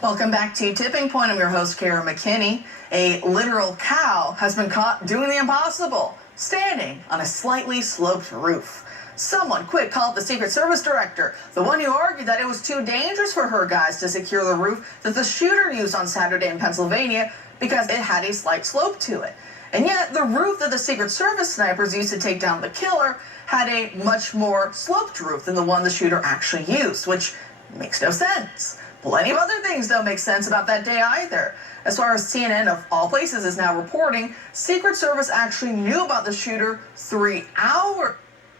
Welcome back to Tipping Point. I'm your host, Kara Mckinney. A literal cow has been caught doing the impossible, standing on a slightly sloped roof. Someone quick called the Secret Service director, the one who argued that it was too dangerous for her guys to secure the roof that the shooter used on Saturday in Pennsylvania because it had a slight slope to it. And yet, the roof that the Secret Service snipers used to take down the killer had a much more sloped roof than the one the shooter actually used, which makes no sense. Plenty of other things don't make sense about that day either. As far as CNN, of all places, is now reporting, Secret Service actually knew about the shooter 3 hours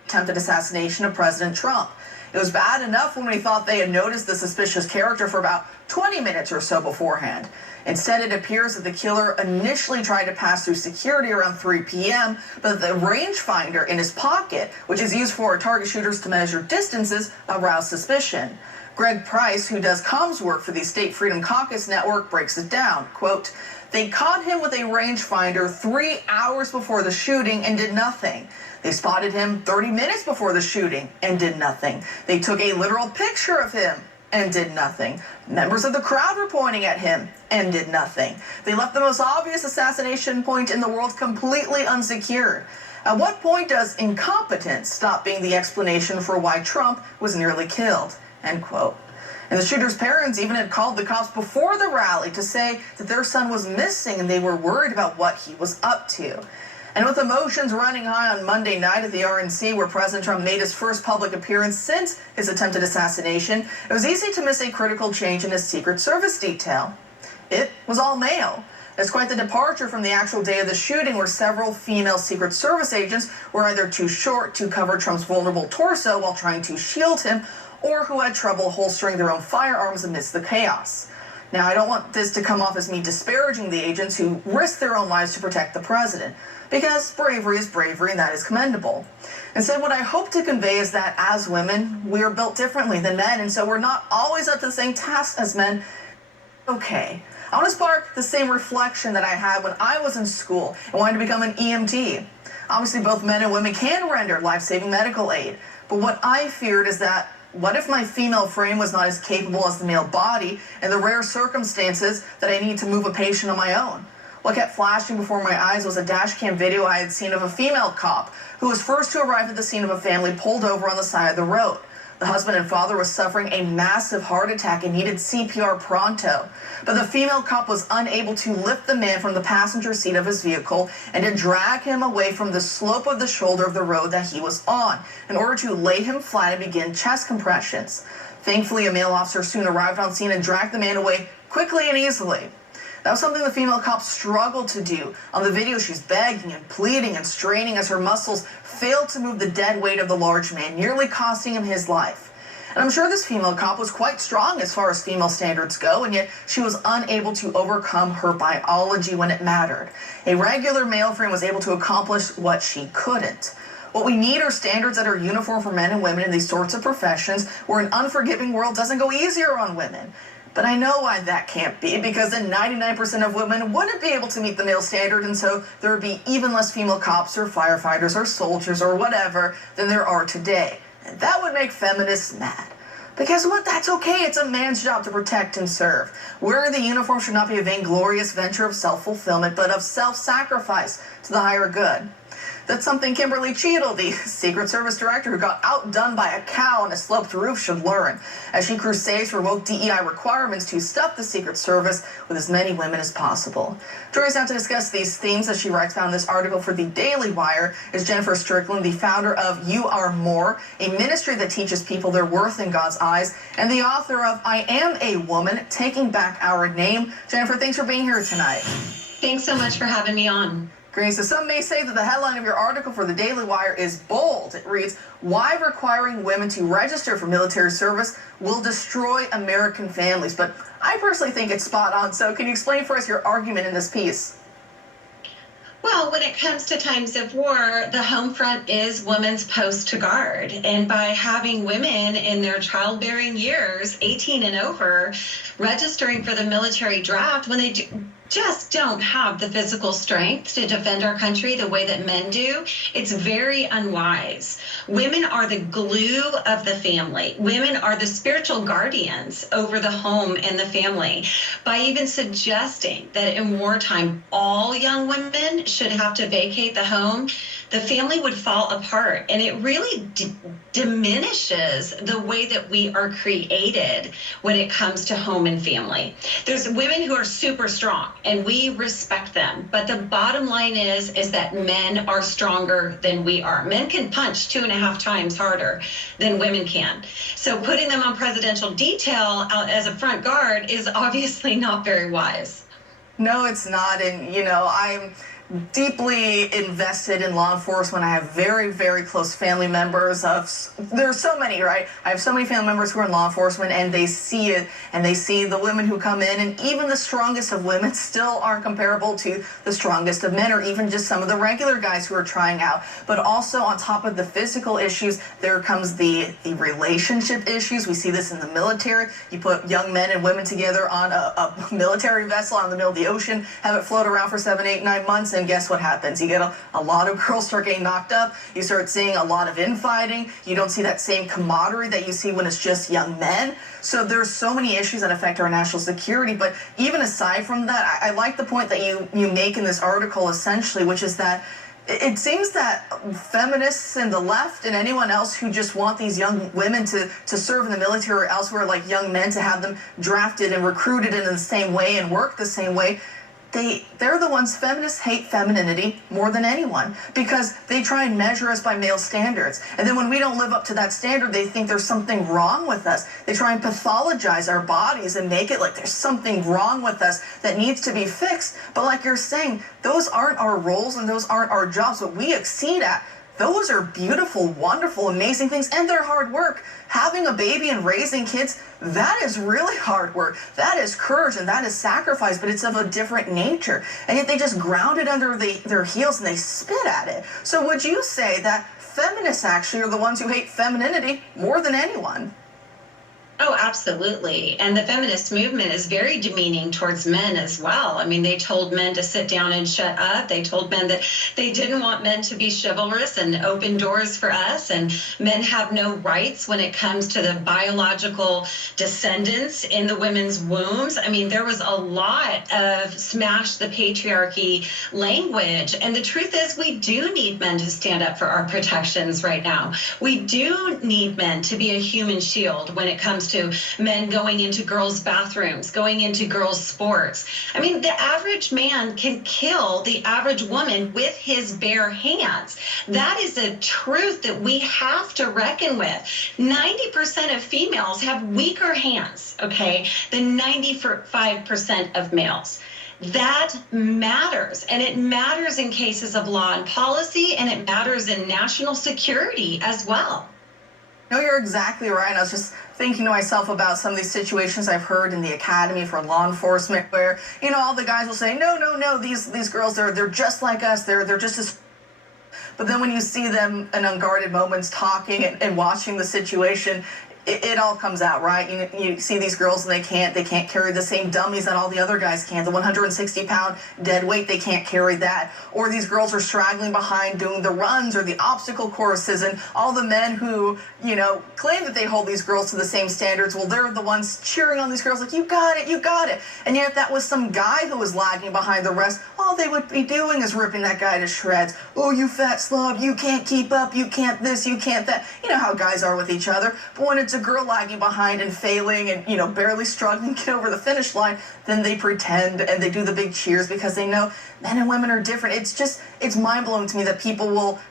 attempted assassination of President Trump. It was bad enough when we thought they had noticed the suspicious character for about 20 minutes or so beforehand. Instead, it appears that the killer initially tried to pass through security around 3 p.m., but the rangefinder in his pocket, which is used for target shooters to measure distances, aroused suspicion. Greg Price, who does comms work for the State Freedom Caucus Network, breaks it down. Quote, "They caught him with a rangefinder 3 hours before the shooting and did nothing. They spotted him 30 minutes before the shooting and did nothing. They took a literal picture of him and did nothing. Members of the crowd were pointing at him and did nothing. They left the most obvious assassination point in the world completely unsecured. At what point does incompetence stop being the explanation for why Trump was nearly killed?" End quote. And the shooter's parents even had called the cops before the rally to say that their son was missing and they were worried about what he was up to. And with emotions running high on Monday night at the RNC, where President Trump made his first public appearance since his attempted assassination, it was easy to miss a critical change in his Secret Service detail. It was all male. It's quite the departure from the actual day of the shooting, where several female Secret Service agents were either too short to cover Trump's vulnerable torso while trying to shield him, or who had trouble holstering their own firearms amidst the chaos. Now, I don't want this to come off as me disparaging the agents who risked their own lives to protect the president, because bravery is bravery and that is commendable. Instead, what I hope to convey is that as women, we are built differently than men, and so we're not always up to the same tasks as men. Okay. I want to spark the same reflection that I had when I was in school and wanted to become an EMT. Obviously, both men and women can render life-saving medical aid, but what I feared is that what if my female frame was not as capable as the male body in the rare circumstances that I need to move a patient on my own? What kept flashing before my eyes was a dash cam video I had seen of a female cop who was first to arrive at the scene of a family pulled over on the side of the road. The husband and father was suffering a massive heart attack and needed CPR pronto. But the female cop was unable to lift the man from the passenger seat of his vehicle and to drag him away from the slope of the shoulder of the road that he was on in order to lay him flat and begin chest compressions. Thankfully, a male officer soon arrived on scene and dragged the man away quickly and easily. That was something the female cop struggled to do. On the video, she's begging and pleading and straining as her muscles failed to move the dead weight of the large man, nearly costing him his life. And I'm sure this female cop was quite strong as far as female standards go, and yet she was unable to overcome her biology when it mattered. A regular male frame was able to accomplish what she couldn't. What we need are standards that are uniform for men and women in these sorts of professions, where an unforgiving world doesn't go easier on women. But I know why that can't be, because then 99% of women wouldn't be able to meet the male standard, and so there would be even less female cops or firefighters or soldiers or whatever than there are today. And that would make feminists mad. But guess what? That's okay. It's a man's job to protect and serve. Wearing the uniform should not be a vainglorious venture of self-fulfillment, but of self-sacrifice to the higher good. That's something Kimberly Cheadle, the Secret Service director who got outdone by a cow on a sloped roof, should learn, as she crusades for woke DEI requirements to stuff the Secret Service with as many women as possible. Joining us now to discuss these themes, as she writes down this article for the Daily Wire, is Jennifer Strickland, the founder of You Are More, a ministry that teaches people their worth in God's eyes, and the author of I Am a Woman, Taking Back Our Name. Jennifer, thanks for being here tonight. Thanks so much for having me on. Great. So some may say that the headline of your article for the Daily Wire is bold. It reads, "Why requiring women to register for military service will destroy American families." But I personally think it's spot on. So can you explain for us your argument in this piece? Well, when it comes to times of war, the home front is women's post to guard. And by having women in their childbearing years, 18 and over, registering for the military draft, when they just don't have the physical strength to defend our country the way that men do, it's very unwise. Women are the glue of the family. Women are the spiritual guardians over the home and the family. By even suggesting that in wartime, all young women should have to vacate the home, the family would fall apart. And it really diminishes the way that we are created when it comes to home and family. There's women who are super strong and we respect them. But the bottom line is that men are stronger than we are. Men can punch 2.5 times harder than women can. So putting them on presidential detail out as a front guard is obviously not very wise. No, it's not. And, I'm deeply invested in law enforcement. I have very, very close family members there's so many, right? I have so many family members who are in law enforcement, and they see it, and they see the women who come in, and even the strongest of women still aren't comparable to the strongest of men, or even just some of the regular guys who are trying out. But also on top of the physical issues, there comes the relationship issues. We see this in the military. You put young men and women together on a military vessel out in the middle of the ocean, have it float around for 7, 8, 9 months, and guess what happens? You get a lot of girls start getting knocked up. You start seeing a lot of infighting. You don't see that same camaraderie that you see when it's just young men. So there's so many issues that affect our national security. But even aside from that, I like the point that you make in this article, essentially, which is that it seems that feminists and the left and anyone else who just want these young women to serve in the military or elsewhere, like young men, to have them drafted and recruited in the same way and work the same way, they're the ones. Feminists hate femininity more than anyone because they try and measure us by male standards. And then when we don't live up to that standard, they think there's something wrong with us. They try and pathologize our bodies and make it like there's something wrong with us that needs to be fixed. But like you're saying, those aren't our roles and those aren't our jobs. What we exceed at, those are beautiful, wonderful, amazing things, and they're hard work. Having a baby and raising kids, that is really hard work. That is courage and that is sacrifice, but it's of a different nature. And yet they just ground it under their heels and they spit at it. So would you say that feminists actually are the ones who hate femininity more than anyone? Oh, absolutely. And the feminist movement is very demeaning towards men as well. I mean, they told men to sit down and shut up. They told men that they didn't want men to be chivalrous and open doors for us. And men have no rights when it comes to the biological descendants in the women's wombs. I mean, there was a lot of smash the patriarchy language. And the truth is, we do need men to stand up for our protections right now. We do need men to be a human shield when it comes to men going into girls' bathrooms, going into girls' sports. I mean, the average man can kill the average woman with his bare hands. That is a truth that we have to reckon with. 90% of females have weaker hands, okay, than 95% of males. That matters, and it matters in cases of law and policy, and it matters in national security as well. No, you're exactly right. I was just thinking to myself about some of these situations I've heard in the academy for law enforcement where, all the guys will say, no, these girls, they're just like us. They're just as... But then when you see them in unguarded moments talking and watching the situation, it all comes out, right? You see these girls and they can't carry the same dummies that all the other guys can. The 160-pound dead weight, they can't carry that. Or these girls are straggling behind doing the runs or the obstacle courses, and all the men who, claim that they hold these girls to the same standards, well, they're the ones cheering on these girls like, you got it, you got it. And yet that was some guy who was lagging behind the rest. All they would be doing is ripping that guy to shreds. Oh, you fat slob, you can't keep up, you can't this, you can't that. You know how guys are with each other. But when it's a girl lagging behind and failing and barely struggling to get over the finish line, then they pretend and they do the big cheers because they know men and women are different. It's mind-blowing to me that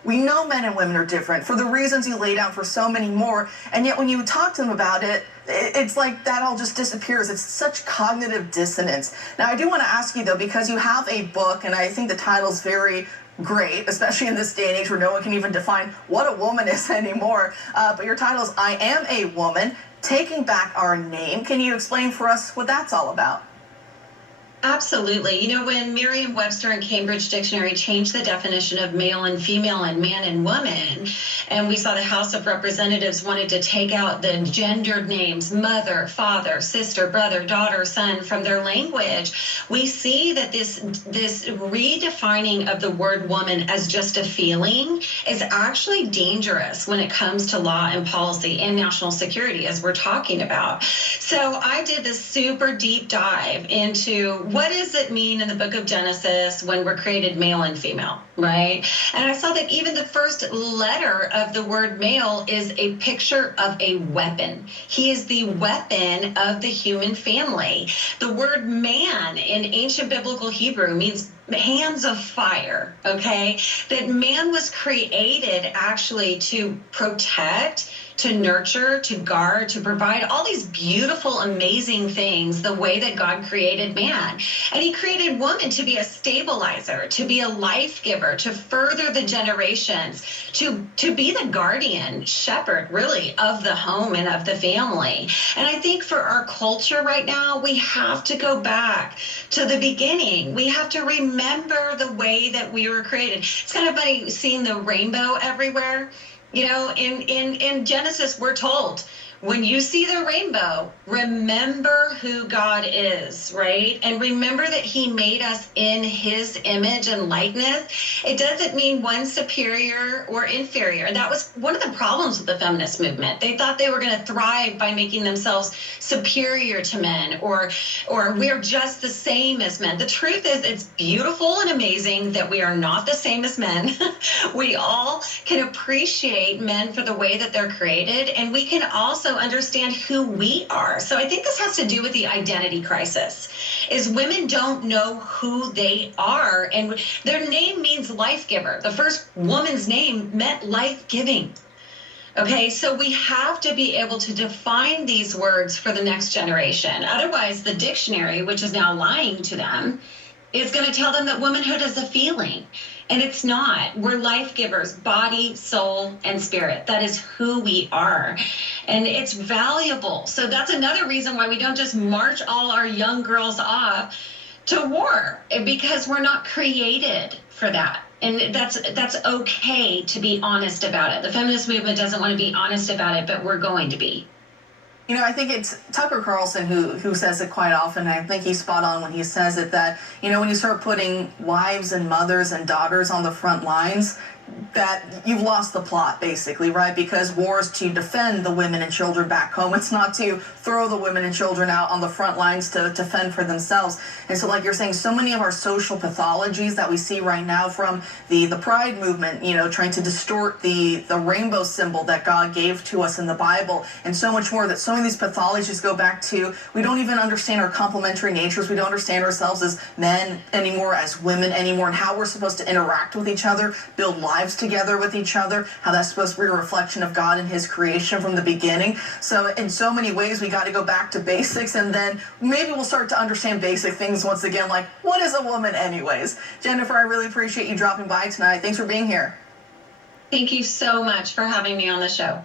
we know men and women are different for the reasons you laid out, for so many more, and yet when you talk to them about it, it's like that all just disappears. It's such cognitive dissonance. Now I do want to ask you though, because you have a book, and I think the title's very great, especially in this day and age where no one can even define what a woman is anymore. But your title is I Am a Woman, Taking Back Our Name. Can you explain for us what that's all about? Absolutely. When Merriam-Webster and Cambridge Dictionary changed the definition of male and female and man and woman, And we saw the House of Representatives wanted to take out the gendered names, mother, father, sister, brother, daughter, son, from their language. We see that this redefining of the word woman as just a feeling is actually dangerous when it comes to law and policy and national security, as we're talking about. So I did this super deep dive into what does it mean in the book of Genesis when we're created male and female, right? And I saw that even the first letter of the word male is a picture of a weapon. He is the weapon of the human family. The word man in ancient biblical Hebrew means hands of fire, okay? That man was created actually to protect, to nurture, to guard, to provide all these beautiful, amazing things the way that God created man. And he created woman to be a stabilizer, to be a life giver, to further the generations, to be the guardian shepherd, really, of the home and of the family. And I think for our culture right now, we have to go back to the beginning. We have to remember the way that we were created. It's kind of funny seeing the rainbow everywhere. You know, in Genesis, we're told, when you see the rainbow, remember who God is, right? And remember that he made us in his image and likeness. It doesn't mean one superior or inferior. And that was one of the problems with the feminist movement. They thought they were going to thrive by making themselves superior to men, or we're just the same as men. The truth is, it's beautiful and amazing that we are not the same as men. We all can appreciate men for the way that they're created, and we can also understand who we are. So I think this has to do with the identity crisis, is women don't know who they are, and their name means life giver. The first woman's name meant life giving. Okay, so we have to be able to define these words for the next generation. Otherwise, the dictionary, which is now lying to them, is going to tell them that womanhood is a feeling. And it's not. We're life givers, body, soul, and spirit. That is who we are. And it's valuable. So that's another reason why we don't just march all our young girls off to war, because we're not created for that. And that's okay to be honest about it. The feminist movement doesn't want to be honest about it, but we're going to be. You know, I think it's Tucker Carlson who says it quite often. I think he's spot on when he says it, that, you know, when you start putting wives and mothers and daughters on the front lines, that you've lost the plot, basically, right? Because war is to defend the women and children back home. It's not to throw the women and children out on the front lines to fend for themselves. And so, like you're saying, so many of our social pathologies that we see right now, from the pride movement, you know, trying to distort the rainbow symbol that God gave to us in the Bible, and so much more, that so many of these pathologies go back to, we don't even understand our complementary natures. We don't understand ourselves as men anymore, as women anymore, and how we're supposed to interact with each other, build lives together with each other, how that's supposed to be a reflection of God and his creation from the beginning. So in so many ways, we got to go back to basics, and then maybe we'll start to understand basic things once again, like, what is a woman anyways? Jennifer, I really appreciate you dropping by tonight. Thanks for being here. Thank you so much for having me on the show.